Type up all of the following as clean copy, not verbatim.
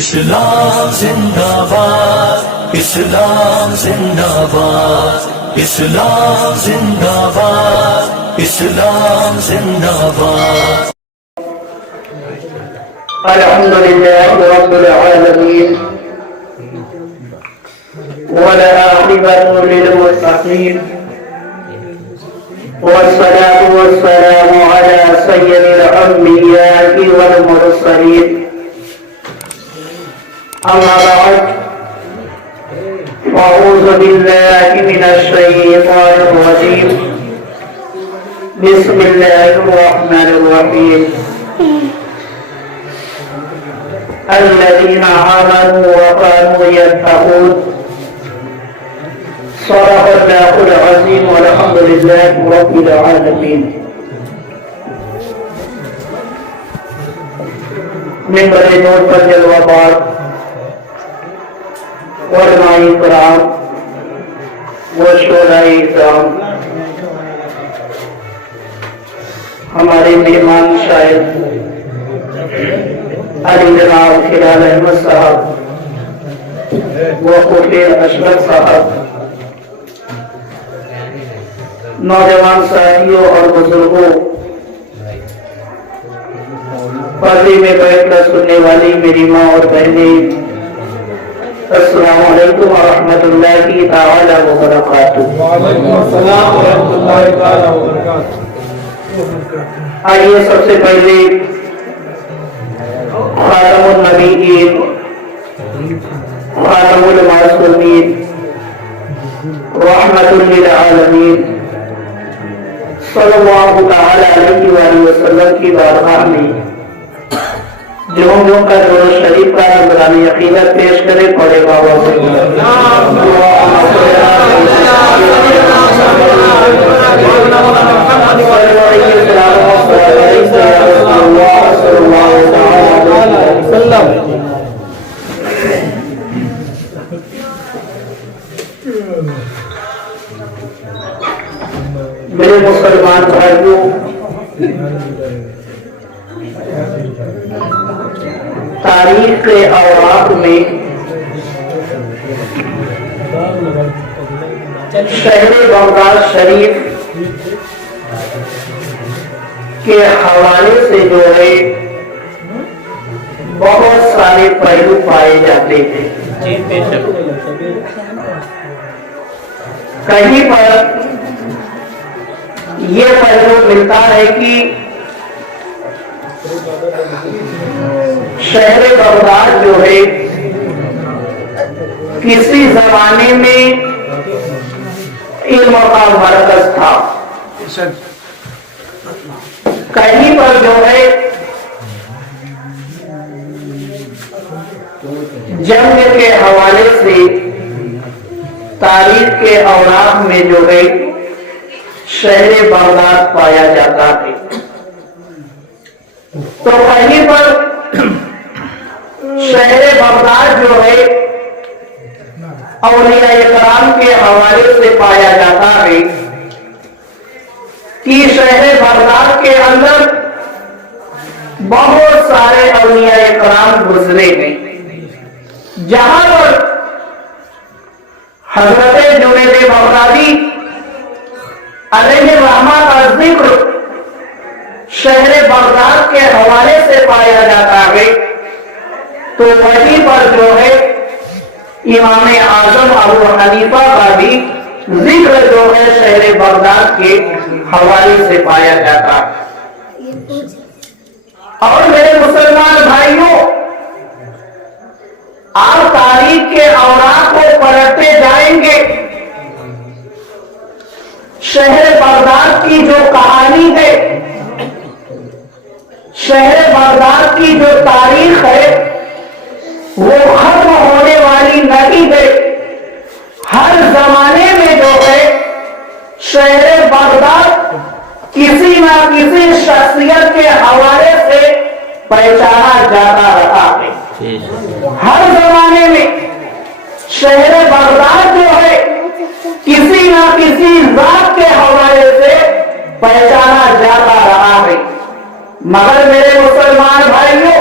اسلام زندہ باد، اسلام زندہ باد، اسلام زندہ باد، اسلام زندہ باد۔ الحمدللہ رب العالمین والعاقبۃ للمتقین والصلاة والسلام علی سید الانبیاء والمرسلین، اما بعد اعوذ باللہ من الشیطان الرجیم، بسم اللہ الرحمن الرحیم۔ الذين آمنوا وكانوا يتقون، صدق الله العظيم، والحمد لله رب العالمين۔ منبر نور پر جلوہ بار علماء کرام و شہداء کرام، ہمارے مہمان شاید علی جناب ہلال احمد صاحب و خفیل اشرف صاحب، نوجوان ساتھیوں اور بزرگوں، پردے میں بیٹھ کر سننے والی میری ماں اور بہنیں، السلام علیکم ورحمۃ اللہ تعالی وبرکاتہ۔ وعلیکم السلام ورحمۃ اللہ تعالی وبرکاتہ۔ آئیے سب سے پہلے خاتم النبیین، خاتم المعصومین، رحمت للعالمین، صلی اللہ تعالی علیہ وآلہ وسلم کی بارگاہ میں جہوں کا درود شریف کا نذرانہ عقیدت پیش کرے، پڑھے بابا سے میرے مسلمان بھائیوں، تاریخ کے اوراق میں شہر بغداد شریف کے حوالے سے جو ہے بہت سارے پہلو پائے جاتے ہیں۔ کہیں پر یہ پہلو ملتا ہے کہ شہر بغداد جو ہے کسی زمانے میں علم کا مرکز تھا، کہیں پر جو ہے جنگ کے حوالے سے تاریخ کے اوراق میں جو ہے شہر بغداد پایا جاتا ہے۔ تو کہیں پر شہر بغداد جو ہے اولیاء کرام کے حوالے سے پایا جاتا ہے کہ شہر بغداد کے اندر بہت سارے اولیاء کرام گزرے ہیں، جہاں پر حضرت جنید بغدادی علیہ رحمہ کا ذکر شہر بغداد کے حوالے سے پایا جاتا ہے، تو وہیں پر جو ہے امام اعظم ابو حنیفہ کا بھی ذکر جو ہے شہر بغداد کے حوالے سے پایا جاتا ہے۔ اور میرے مسلمان بھائیوں، آپ تاریخ کے اوراق کو پڑھتے جائیں گے، شہر بغداد کی جو کہانی ہے، شہر بغداد کی جو تاریخ ہے، وہ ختم ہونے والی نہیں ہے۔ ہر زمانے میں جو ہے شہر بغداد کسی نہ کسی شخصیت کے حوالے سے پہچانا جاتا رہا ہے۔ ہر زمانے میں شہر بغداد جو ہے کسی نہ کسی ذات کے حوالے سے پہچانا جاتا رہا ہے۔ مگر میرے مسلمان بھائیوں،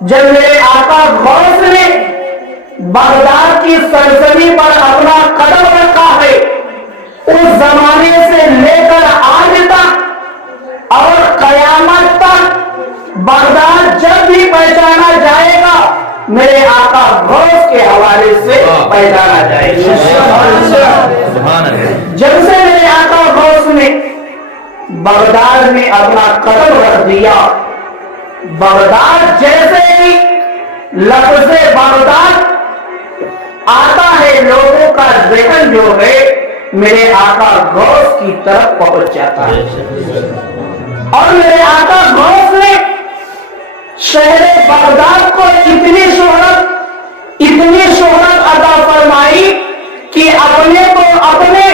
جب میرے آقا غوث نے بغداد کی سرزمین پر اپنا قدم رکھا ہے، اس زمانے سے لے کر آج تک اور قیامت تک بغداد جب بھی پہچانا جائے گا میرے آقا غوث کے حوالے سے پہچانا جائے گا۔ جب سے میرے آقا غوث نے بغداد میں اپنا قدم رکھ دیا، بغداد جیسے ہی لفظ بغداد آتا ہے لوگوں کا ذہن جو ہے میرے آقا غوث کی طرف پہنچ جاتا ہے، اور میرے آقا غوث نے شہر بغداد کو اتنی شہرت عطا فرمائی کہ اپنے کو اپنے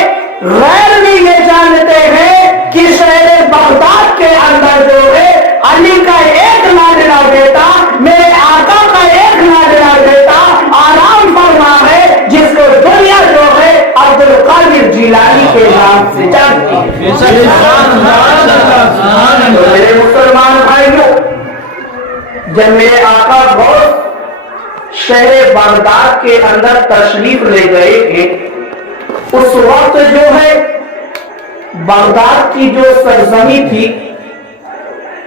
غیر بھی یہ جانتے ہیں کہ شہر بغداد کے اندر جو ہے علی کا ایک لاڈلا بیٹا، میرے آقا کا ایک لاڈلا بیٹا آرام فرما ہے، جس کو دنیا جو ہے عبد القادر جیلانی کے نام سے جانتی ہے۔ میرے مسلمان بھائیوں، جب میرے آقا غوث شہر بغداد کے اندر تشریف لے گئے تھے، اس وقت جو ہے بغداد کی جو سرزمین تھی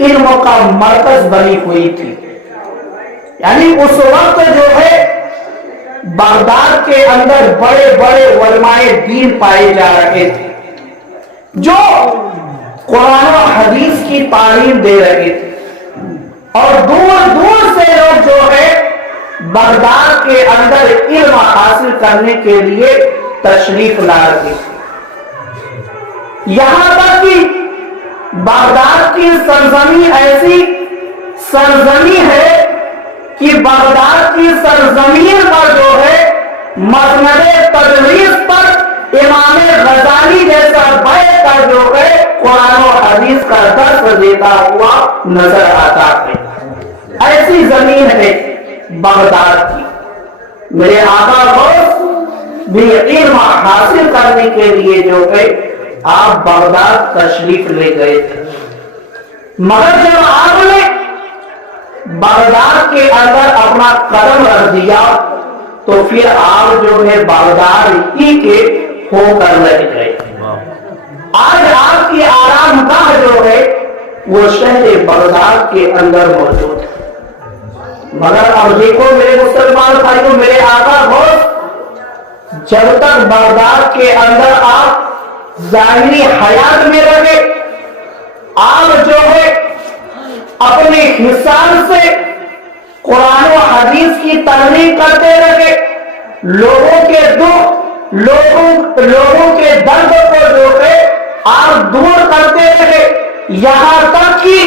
علم کا مرکز بنی ہوئی تھی، یعنی اس وقت جو ہے بغداد کے اندر بڑے بڑے علماء دین پائے جا رہے تھے جو قرآن و حدیث کی تعلیم دے رہے تھے، اور دور دور سے لوگ جو ہے بغداد کے اندر علم حاصل کرنے کے لیے تشریف لا رہے تھے۔ یہاں تک کہ بغداد کی سرزمین ایسی سرزمین ہے کہ بغداد کی سرزمین پر جو ہے مسند تدریس پر امام غزالی جیسا بیٹھ کر جو ہے قرآن و حدیث کا درس دیتا ہوا نظر آتا ہے۔ ایسی زمین ہے بغداد کی۔ میرے آقا غوث بھی علم حاصل کرنے کے لیے جو ہے آپ بغداد تشریف لے گئے تھے، مگر جب آپ نے بغداد کے اندر اپنا قدم رکھ دیا تو پھر آپ جو ہے بغداد ہی کے ہو کر رہ گئے۔ آج آپ کی آرام گاہ جو ہے وہ شہر بغداد کے اندر موجود ہے، مگر اب دیکھو میرے مسلمان بھائیوں، میرے آقا غوث جب تک بغداد کے اندر آپ ظاہری حیات میں رہے، آپ جو ہے اپنے حساب سے قرآن و حدیث کی تبلیغ کرتے رہے، لوگوں کے دکھ، لوگوں کے درد کو جو ہے آپ دور کرتے رہے، یہاں تک کہ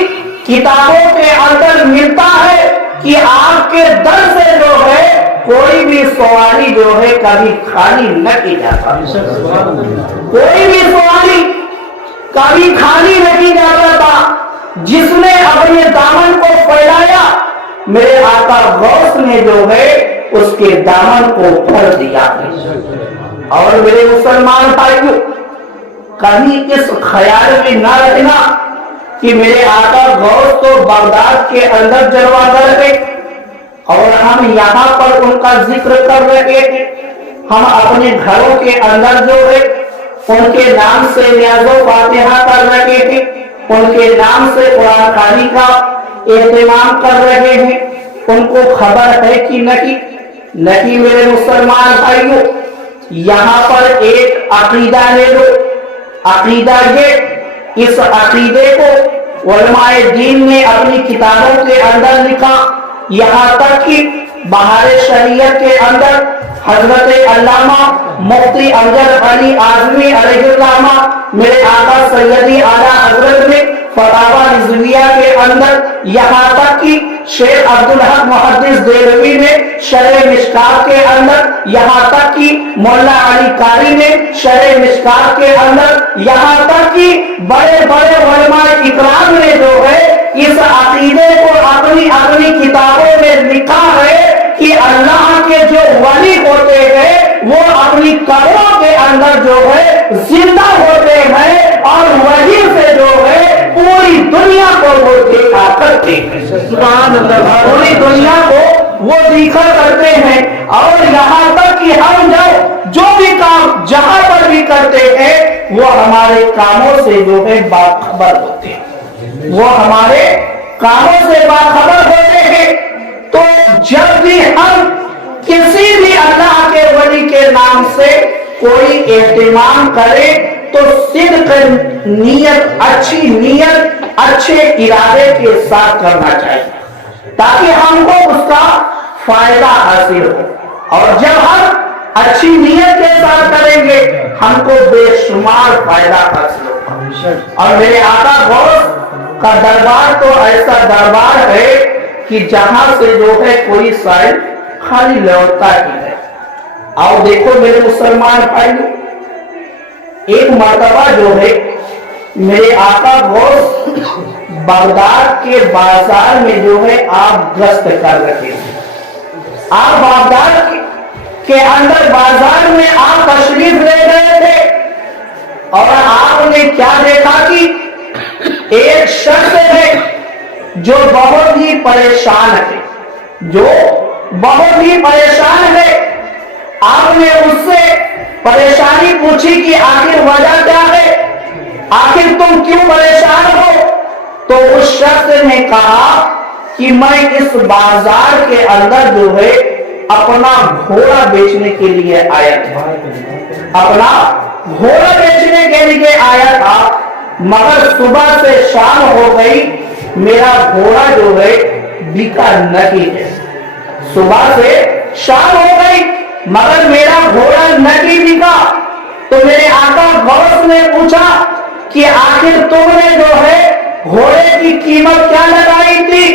کتابوں کے اندر ملتا ہے کہ آپ کے در سے جو ہے کوئی بھی سوالی جو ہے کبھی خالی نہ کی جاتا، کوئی بھی سوالی کبھی خالی نہیں جاتا تھا۔ جس نے اپنے دامن کو پھیلایا میرے آقا غوث نے جو ہے اس کے دامن کو بھر دیا۔ اور میرے مسلمان بھائیوں، کبھی اس خیال میں نہ رہنا کہ میرے آقا غوث تو بغداد کے اندر جلوہ گر ہے اور ہم یہاں پر ان کا ذکر کر رہے ہیں، ہم اپنے گھروں کے اندر جو ہے ان کے نام سے نیاز و فاتحہ کر رہے ہیں، ان کے نام سے قرآن خوانی کا اہتمام کر رہے ہیں، ان کو خبر ہے کہ نہیں میرے مسلمان بھائیوں، یہاں پر ایک عقیدہ لے لو، عقیدہ یہ، اس عقیدے کو علماء دین نے اپنی کتابوں کے اندر لکھا، یہاں تک کہ بہار شریعت کے اندر حضرت علامہ مفتی امجد علی اعظمی علیہ الرحمہ میرے آقا سیدی اعلیٰ حضرت نے فتاوی رضویہ کے اندر، یہاں تک کہ شیخ عبدالحق محدث دہلوی نے شرح مشکات کے اندر، یہاں تک کہ مولا علی قاری نے شرح مشکات کے اندر، یہاں تک کہ بڑے بڑے علماء اکرام نے جو ہے اس عقیدے کو اپنی اپنی کتابوں میں لکھا ہے کہ اللہ کے جو ولی ہوتے ہیں وہ اپنی قبروں کے اندر جو ہے زندہ ہوتے ہیں اور وہی سے جو ہے پوری پوری دنیا کو وہ دیکھا کرتے ہیں، سبحان اللہ، پوری دنیا کو وہ دیکھا کرتے ہیں، اور یہاں تک کہ ہم جو بھی کام جہاں پر بھی کرتے ہیں وہ ہمارے کاموں سے جو ہے باخبر ہوتے ہیں، وہ ہمارے کاموں سے باخبر ہوتے ہیں۔ تو جب بھی ہم کسی بھی اللہ کے ولی کے نام سے کوئی اہتمام کرے تو صدق نیت، اچھی نیت، اچھے ارادے کے ساتھ کرنا چاہیے تاکہ ہم کو اس کا فائدہ حاصل ہو، اور جب ہم اچھی نیت کے ساتھ کریں گے ہم کو بے شمار فائدہ حاصل ہوگا۔ اور میرے آقا غوث کا دربار تو ایسا دربار ہے کہ جہاں سے جو ہے کوئی سائل خالی لوٹتا ہی ہے۔ اور دیکھو میرے مسلمان بھائی، ایک مرتبہ جو ہے میرے آقا غوث بغداد کے بازار میں جو ہے آپ گشت کر رہے ہیں، آپ بغداد کے اندر بازار میں آپ تشریف لے گئے تھے، اور آپ نے کیا دیکھا کہ ایک شخص ہے جو بہت ہی پریشان ہے، جو بہت ہی پریشان ہے۔ آپ نے اس سے پریشانی پوچھی کہ آخر وجہ کیا ہے، آخر تم کیوں پریشان ہو؟ تو اس شخص نے کہا کہ میں اس بازار کے اندر جو ہے اپنا گھوڑا بیچنے کے لیے آیا تھا، اپنا گھوڑا بیچنے کے لیے آیا تھا، مگر صبح سے شام ہو گئی، میرا گھوڑا جو ہے بکا نہیں ہے، صبح سے شام ہو گئی مگر میرا گھوڑا نہیں بکا۔ تو میرے آقا غوث نے پوچھا کہ آخر تم نے جو ہے گھوڑے کی قیمت کیا لگائی تھی؟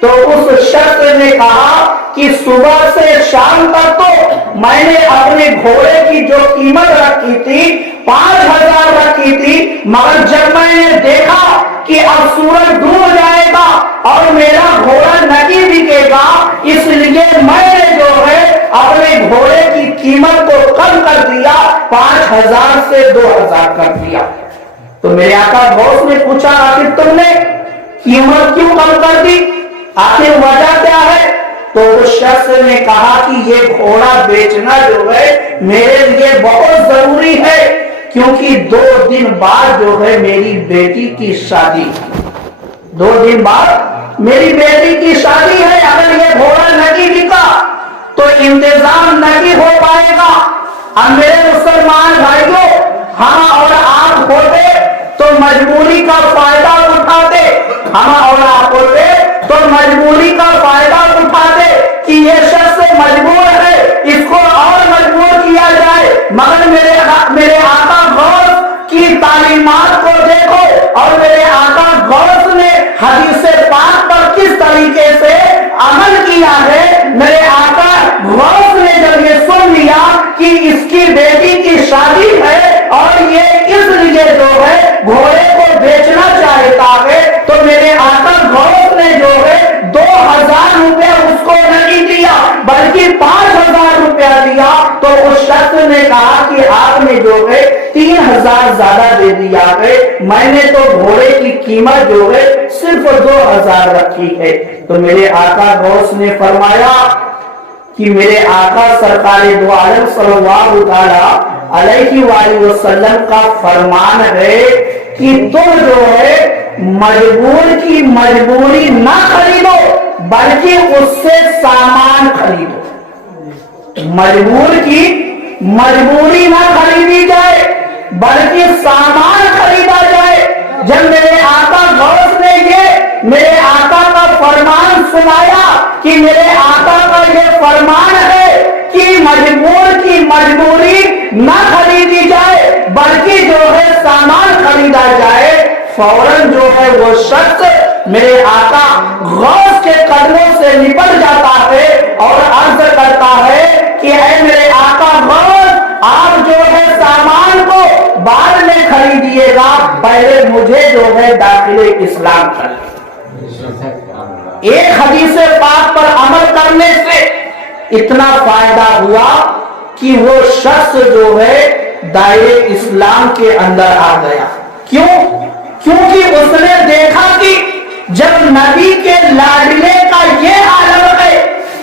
تو اس شخص نے کہا کہ صبح سے شام تک تو میں نے اپنے گھوڑے کی جو قیمت رکھی تھی 5000 رکھی تھی، مگر جب میں نے دیکھا کہ اب سورج ڈوب جائے گا اور میرا گھوڑا نہیں بکے گا، اس لیے میں نے جو ہے اپنے گھوڑے کی قیمت کو کم کر دیا، 5000 سے 2000 کر دیا۔ تو میرے آقا غوث نے پوچھا آخر تم نے قیمت کیوں کم کر دی، آخر وجہ کیا ہے؟ تو اس شخص نے کہا کہ یہ گھوڑا بیچنا جو ہے میرے لیے بہت ضروری ہے، کیونکہ 2 دن بعد جو ہے میری بیٹی کی شادی، 2 دن بعد میری بیٹی کی شادی ہے، اگر یہ گھوڑا نہیں بکا تو انتظام نہیں ہو پائے گا۔ اب میرے مسلمان بھائیوں، ہم اور آپ ہوتے تو مجبوری کا فائدہ اٹھاتے، ہم اور آپ ہوتے تو مجبوری کا فائدہ اٹھاتے کہ یہ شخص مجبور ہے، اس کو اور مجبور کیا جائے، مگر میرے آقا غوث کی تعلیمات کو دیکھو، اور میرے آقا غوث نے حدیث پاک پر کس طریقے سے عمل کیا ہے۔ میرے آقا غوث نے جب یہ سن لیا کہ اس کی بیٹی کی شادی ہے اور یہ اس لیے جو ہے گھوڑے کو بیچنا چاہتا ہے، تو میرے آقا غوث نے جو ہے 2000 روپے اس کو نہیں دیا بلکہ 5000 روپیہ دیا۔ تو اس شخص نے کہا کہ آپ نے جو ہے 3000 زیادہ دے دیا ہے، میں نے تو گھوڑے کی قیمت جو ہے صرف 2000 رکھی ہے۔ تو میرے آقا غوث نے فرمایا کہ میرے آقا سرکار دو عالم صلی اللہ تعالی علیہ وآلہ وسلم کا فرمان ہے کہ تم جو ہے مجبور کی مجبوری نہ خریدو بلکہ اس سے سامان خریدو، مجبور کی مجبوری نہ خریدی جائے بلکہ سامان خریدا جائے۔ جب میرے آقا غوث نے یہ میرے آقا کا فرمان سنایا کہ میرے آقا کا یہ فرمان ہے کہ مجبور کی مجبوری نہ خریدی جائے بلکہ جو ہے سامان خریدا جائے، فوراً جو ہے وہ شخص میرے آقا غوث کے قدموں سے نپٹ جاتا ہے اور عرض کرتا ہے کہ اے میرے آقا غوث، آپ جو ہے سامان کو بعد میں خریدیے گا، پہلے مجھے جو ہے داخل اسلام کر۔ ایک حدیث پاک پر عمل کرنے سے اتنا فائدہ ہوا کہ وہ شخص جو ہے دائرے اسلام کے اندر آ گیا۔ کیوں؟ کیونکہ اس نے دیکھا کہ جب نبی کے لاڈلے کا یہ عالم ہے،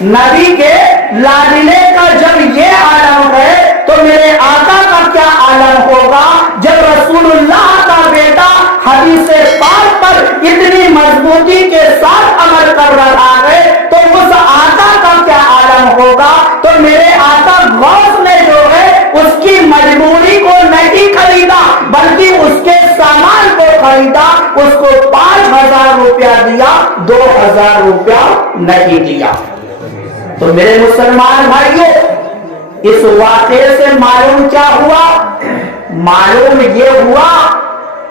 نبی کے لاڈلے کا جب یہ عالم ہے تو میرے آقا کا کیا عالم ہوگا جب رسول اللہ کا بیٹا حدیث پاک پر اتنی مضبوطی کے ساتھ عمل کر رہا ہے تو اس آقا کا کیا عالم ہوگا۔ تو میرے آقا غوث نے جو ہے اس کی مجبوری کو نہیں خریدا بلکہ اس کے سامان کو خریدا، اس کو 5,000 روپیہ دیا، 2,000 روپیہ نہیں دیا۔ تو میرے مسلمان بھائیوں، اس واقعے سے معلوم کیا ہوا؟ معلوم یہ ہوا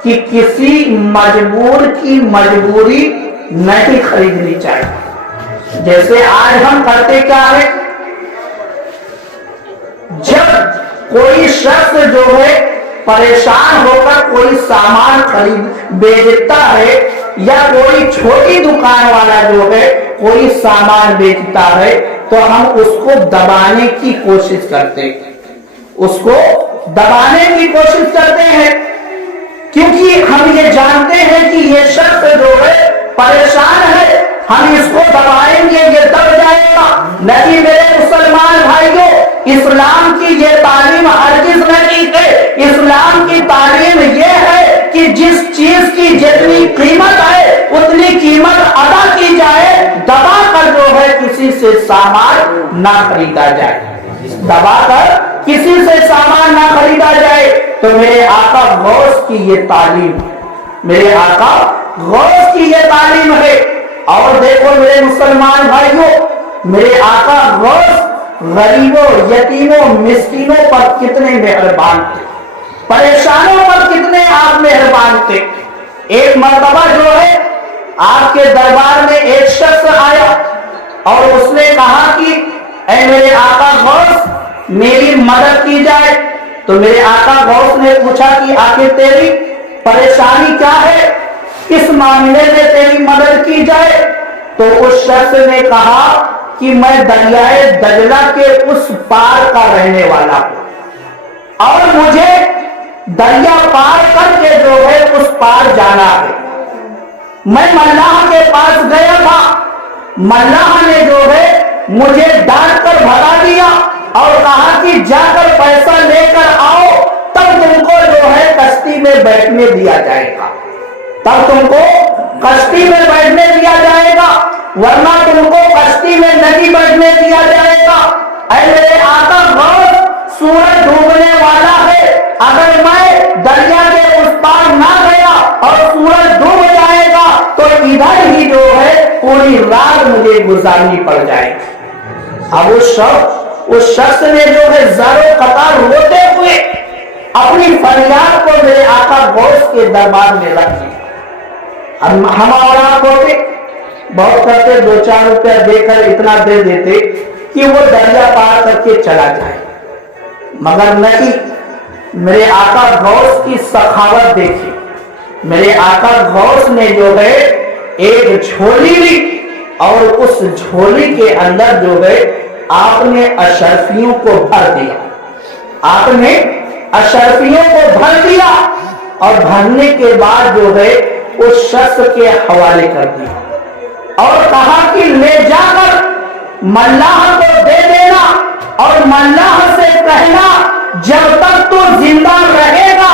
کہ کسی مجبور کی مجبوری نہیں خریدنی چاہیے۔ جیسے آج ہم کرتے کیا ہے، جب کوئی شخص جو ہے پریشان ہو کر کوئی سامان خرید بیچتا ہے یا کوئی چھوٹی دکان والا جو ہے کوئی سامان بیچتا ہے تو ہم اس کو دبانے کی کوشش کرتے ہیں، اس کو دبانے کی کوشش کرتے ہیں، کیونکہ ہم یہ جانتے ہیں کہ یہ شخص جو ہے پریشان ہے، ہم اس کو دبائیں گے یہ دب جائے گا۔ نہیں میرے مسلمان بھائیوں، اسلام کی یہ تعلیم ہرگز نہیں ہے۔ اسلام کی تعلیم یہ ہے کہ جس چیز کی جتنی قیمت ہے اتنی قیمت ادا کی جائے، دبا کر جو ہے کسی سے سامان نہ خریدا جائے، دبا کر کسی سے سامان نہ خریدا جائے۔ تو میرے آقا غوث کی یہ تعلیم، میرے آقا غوث کی یہ تعلیم ہے۔ اور دیکھو میرے مسلمان بھائیوں، میرے آقا غوث غریبوں، یتیموں، مسکینوں پر کتنے مہربان تھے، پریشانوں پر کتنے آپ مہربان تھے۔ ایک مرتبہ جو ہے آپ کے دربار میں ایک شخص آیا اور اس نے کہا کہ اے میرے آقا غوث میری مدد کی جائے۔ تو میرے آقا غوث نے پوچھا کہ آخر تیری پریشانی کیا ہے، کس معاملے میں تیری مدد کی جائے؟ تو اس شخص نے کہا کہ میں دریائے دجلہ کے اس پار کا رہنے والا ہوں اور مجھے دریا پار کر کے جو ہے اس پار جانا ہے۔ میں ملاح کے پاس گیا تھا، ملاح نے جو ہے مجھے ڈانٹ کر بھگا دیا اور کہا کہ جا کر پیسہ لے کر آؤ، تب تم کو جو ہے کشتی میں بیٹھنے دیا جائے گا، تب تم کو کشتی میں بیٹھنے دیا جائے گا، ورنہ تم کو کشتی میں نہیں بیٹھنے دیا جائے گا۔ اے میرے آقا غوث، سورج ڈوبنے والا ہے، اگر میں دریا کے اس پار نہ گیا اور سورج ڈوب جائے گا تو ادھر ہی جو ہے پوری رات مجھے گزارنی پڑ جائے گی۔ اب اس شخص نے جو ہے زارو قطار روتے ہوئے اپنی فریاد کو میرے آقا غوث کے دربار میں رکھ دیا۔ ہم اور آپ ہوتے بہت کرتے 2-4 روپیہ دے کر اتنا دے دیتے کہ وہ دریا پار کر کے چلا جائے، مگر نہیں، میرے آقا غوث کی سخاوت دیکھی۔ میرے آقا غوث نے جو ہے ایک جھولی لی اور اس جھولی کے اندر جو ہے آپ نے اشرفیوں کو بھر دیا، آپ نے اشرفیوں کو بھر دیا اور بھرنے کے بعد جو ہے اس شخص کے حوالے کر دیا اور کہا کہ لے جا کر ملاح کو دے دینا اور ملاح سے کہنا جب تک تو زندہ رہے گا،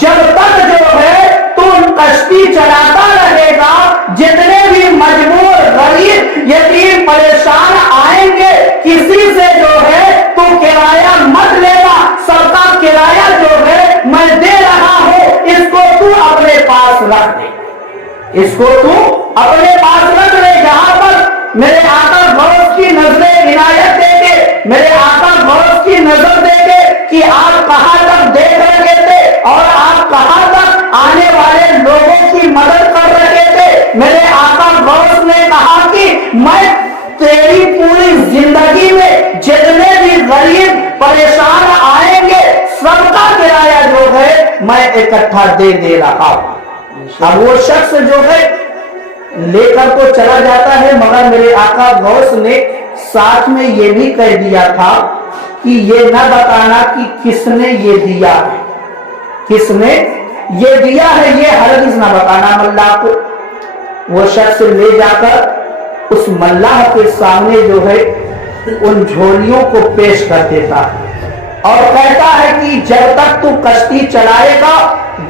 جب تک جو ہے تو کشتی چلاتا رہے گا، جتنے بھی مجبور غریب یتیم پریشان آئیں گے کسی سے جو ہے تو کرایہ مت لینا، سب کا کرایہ جو ہے میں دے رہا ہوں، اس کو تو اپنے پاس رکھ دے، اس کو تو اپنے پاس رکھ لے۔ یہاں پر میرے آقا غوث کی نظر عنایت دے کے، میرے آقا غوث کی نظر دے کے کہ آپ کہاں تک دیکھ رہے تھے اور آپ کہاں تک آنے والے لوگوں کی مدد کر رہے تھے، میرے آقا غوث نے کہا کہ میں تیری پوری زندگی میں جتنے بھی غریب پریشان آئیں گے سب کا کرایہ جو ہے میں اکٹھا دے رہا ہوں۔ اب وہ شخص جو ہے لے کر تو چلا جاتا ہے، مگر میرے آقا غوث نے ساتھ میں یہ بھی کہہ دیا تھا کہ یہ نہ بتانا کہ کس نے یہ دیا ہے، کس نے یہ دیا ہے، یہ ہرگز نہ بتانا ملاح کو۔ وہ شخص لے جا کر اس ملاح کے سامنے جو ہے ان جھولیوں کو پیش کر دیتا اور کہتا ہے کہ جب تک تو کشتی چلائے گا،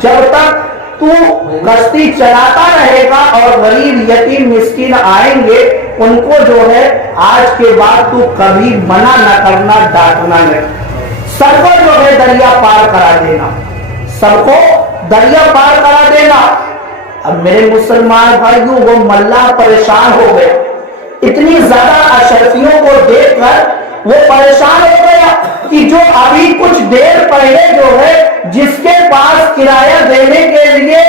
جب تک تو کشتی چلاتا رہے گا اور غریب یتیم مسکین آئیں گے، ان کو جو ہے آج کے بعد تو کبھی منع نہ کرنا، ڈانٹنا نہیں، سب کو جو ہے دریا پار کرا دینا، سب کو دریا پار کرا دینا۔ اب میرے مسلمان بھائیوں، وہ ملاح پریشان ہو گیا، اتنی زیادہ اشرفیوں کو دیکھ کر وہ پریشان ہو گیا کہ جو ابھی کچھ دیر پہلے جو ہے جس کے پاس کرایہ دینے کے لیے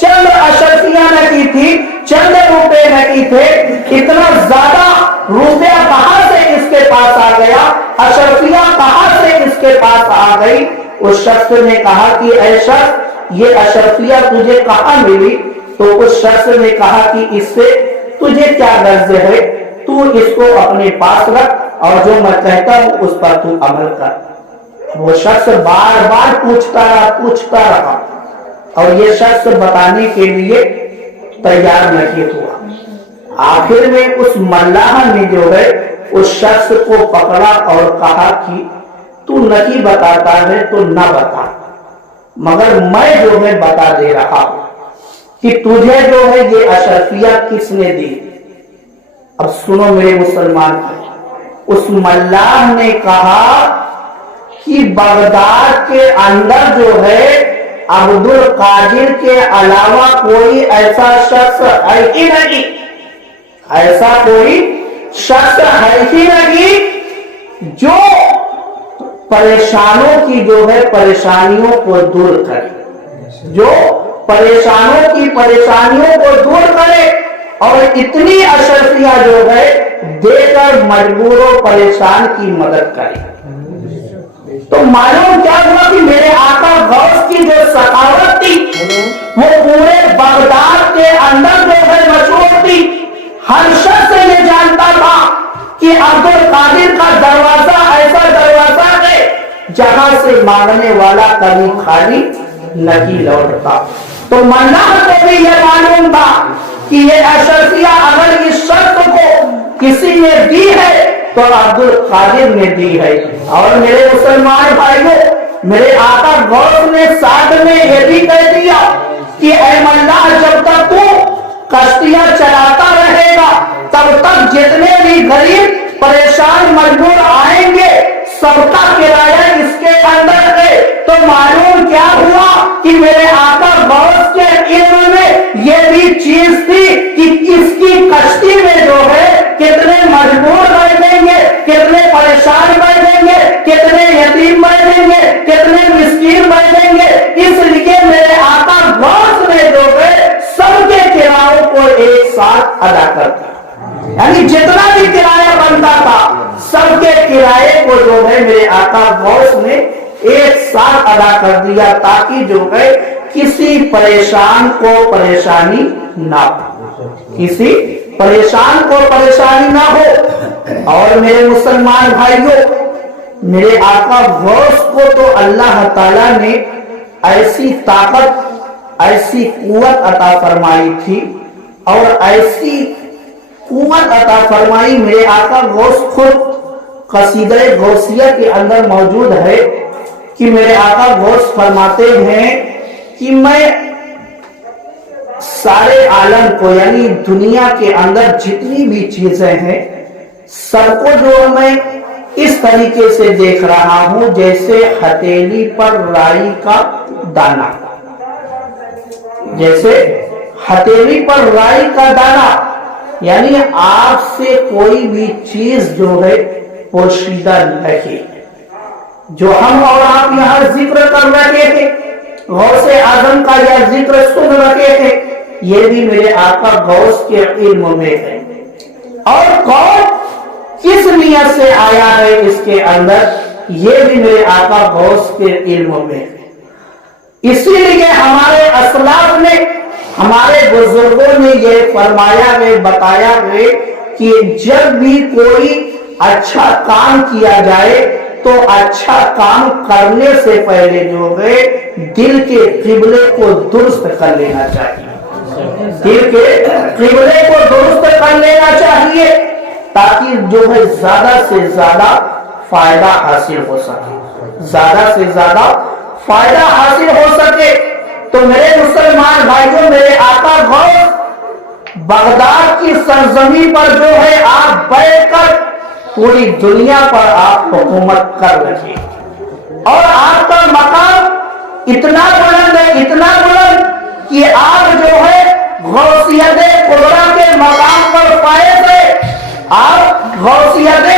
چند اشرفیاں نکی تھی، چند روپے نکی تھے، اتنا زیادہ روپیہ کہاں سے اس کے پاس آ گیا، اشرفیاں کہاں سے اس کے پاس آ گئی؟ اس شخص نے کہا کہ اے شخص، یہ اشرفیہ تجھے کہاں ملی؟ تو اس شخص نے کہا کہ اس سے تجھے کیا غرض ہے، تو اس کو اپنے پاس رکھ اور جو میں کہتا ہوں اس پر تو عمل کر۔ وہ شخص بار بار پوچھتا رہا اور یہ شخص بتانے کے لیے تیار نہیں ہوا۔ آخر میں اس ملاح نے جو ہے اس شخص کو پکڑا اور کہا کہ تو نہیں بتاتا ہے تو نہ بتا، مگر میں جو ہے بتا دے رہا ہوں کہ تجھے جو ہے یہ اشرفیہ کس نے دی۔ اب سنو میرے مسلمان، اس ملاح نے کہا کہ بغداد کے اندر جو ہے عبد القادر کے علاوہ کوئی ایسا شخص ہے ہی نہیں، ایسا کوئی شخص ہے ہی نہیں جو پریشانوں کی جو ہے پریشانیوں کو دور کرے، جو پریشانوں کی پریشانیوں کو دور کرے اور اتنی اشرفیہ جو ہے دے کر مجبور و پریشان کی مدد کرے۔ تو معلوم کیا ہوا کہ میرے آقا غوث کی جو سخاوت تھی وہ پورے بغداد کے اندر جو ہے مشہور تھی۔ ہر شخص یہ جانتا تھا کہ عبد القادر کا دروازہ ایسا دروازہ ہے جہاں سے مانگنے والا کبھی خالی نہیں لوٹتا۔ تو ملاح کو بھی یہ معلوم تھا کہ یہ اشرفیہ اگر اس شخص کو کسی نے دی ہے تو عبد القادر نے دی ہے۔ اور میرے مسلمان بھائیوں، میرے آقا غوث نے ساتھ میں یہ بھی کہہ دیا کہ اے ملاح، جب تک تو کشتیاں چلاتا رہے گا تب تک جتنے بھی غریب پریشان مجبور آئیں گے سب کا کرایہ اس کے اندر ہے۔ تو معلوم کیا ہوا کہ میرے آقا غوث کے علم میں یہ بھی چیز تھی کہ اس کی کشتی میں جو ہے کتنے مجبور بیٹھیں گے، کتنے پریشان بیٹھیں گے، کتنے یتیم بیٹھیں گے، کتنے مسکین بیٹھیں گے۔ اس لیے میرے آقا غوث نے جو ہے سب کے کرایوں کو ایک ساتھ ادا کر دیا، یعنی جتنا بھی کرایہ بنتا تھا سب کے کرائے کو جو ہے میرے آقا غوث نے ایک ساتھ ادا کر دیا تاکہ جو ہے کسی پریشان کو پریشانی نہ ہو، کسی پریشان کو پریشانی نہ ہو۔ اور میرے مسلمان بھائیوں، میرے آقا غوث کو تو اللہ تعالیٰ نے ایسی طاقت، ایسی قوت عطا فرمائی تھی اور ایسی قوت عطا فرمائی، میرے آقا غوث خود قصیدہ غوثیہ کے اندر موجود ہے کہ میرے آقا غوث فرماتے ہیں کہ میں سارے عالم کو، یعنی دنیا کے اندر جتنی بھی چیزیں ہیں سب کو جو میں اس طریقے سے دیکھ رہا ہوں جیسے ہتھیلی پر رائی کا دانہ، جیسے ہتھیلی پر رائی کا دانہ، یعنی آپ سے کوئی بھی چیز جو ہے پوشیدہ نہیں۔ جو ہم اور آپ یہاں ذکر کر رہے تھے، غوث اعظم کا یہ ذکر سن رہے تھے، یہ بھی میرے آقا غوث کے علم میں ہے۔ اور کون کس نیت سے آیا ہے اس کے اندر، یہ بھی میرے آقا غوث کے علم میں ہے۔ اسی لیے ہمارے اسلاف نے، ہمارے بزرگوں نے یہ فرمایا ہے، بتایا ہے کہ جب بھی کوئی اچھا کام کیا جائے تو اچھا کام کرنے سے پہلے جو ہے دل کے قبلے کو درست کر لینا چاہیے، دل کے قبلے کو درست کر لینا چاہیے تاکہ جو ہے زیادہ سے زیادہ فائدہ حاصل ہو سکے، زیادہ سے زیادہ فائدہ حاصل ہو سکے۔ تو میرے مسلمان بھائیوں، میرے آقا غوث بغداد کی سرزمین پر جو ہے آپ بیٹھ کر پوری دنیا پر آپ حکومت کر رہے ہیں، اور آپ کا مقام اتنا بلند ہے، اتنا بلند کہ آپ جو ہے غوثیت کبریٰ کے مقام پر فائز ہے، آپ غوثیت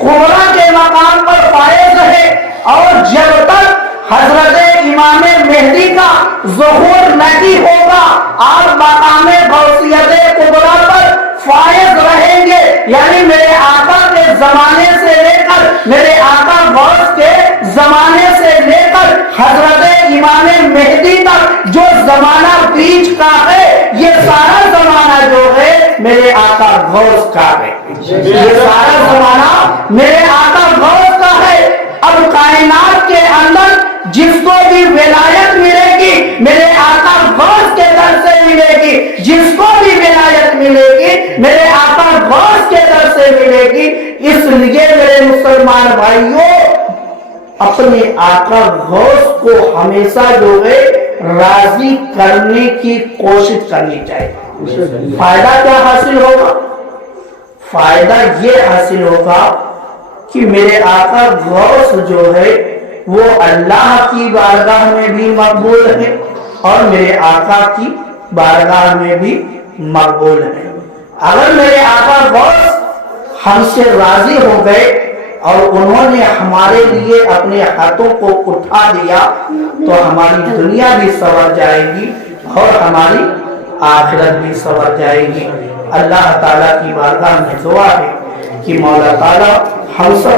کبریٰ کے مقام پر فائز ہے، اور جب تک حضرت امام مہدی کا ظہور نہیں ہوگا آپ مقام غوثیت کبریٰ پر فائز رہیں گے۔ یعنی میرے آقا کے زمانے سے لے کر، میرے آقا غوث کے زمانے سے لے کر حضرت امام مہدی تک جو زمانہ بیچ کا ہے، یہ سارا زمانہ جو ہے میرے آقا غوث کا ہے، یہ سارا زمانہ میرے آقا غوث کا ہے۔ اب کائنات کے اندر جس کو بھی ولایت ملے گی میرے آقا غوث کے در سے ملے گی، جس کو بھی ولایت ملے گی میرے آقا غوث کے در سے ملے گی۔ اس لیے میرے مسلمان بھائیوں، اپنے آقا غوث کو ہمیشہ جو ہے راضی کرنے کی کوشش کرنی چاہیے۔ فائدہ کیا حاصل ہوگا؟ فائدہ یہ حاصل ہوگا کہ میرے آقا غوث جو ہے وہ اللہ کی بارگاہ میں بھی مقبول ہے اور میرے آقا کی بارگاہ میں بھی مقبول ہے۔ اگر میرے آقا غوث ہم سے راضی ہو گئے اور انہوں نے ہمارے لیے اپنے ہاتھوں کو اٹھا دیا تو ہماری دنیا بھی سنور جائے گی اور ہماری آخرت بھی سنور جائے گی۔ اللہ تعالیٰ کی بارگاہ میں دعا ہے کہ مولا تعالیٰ ہم سب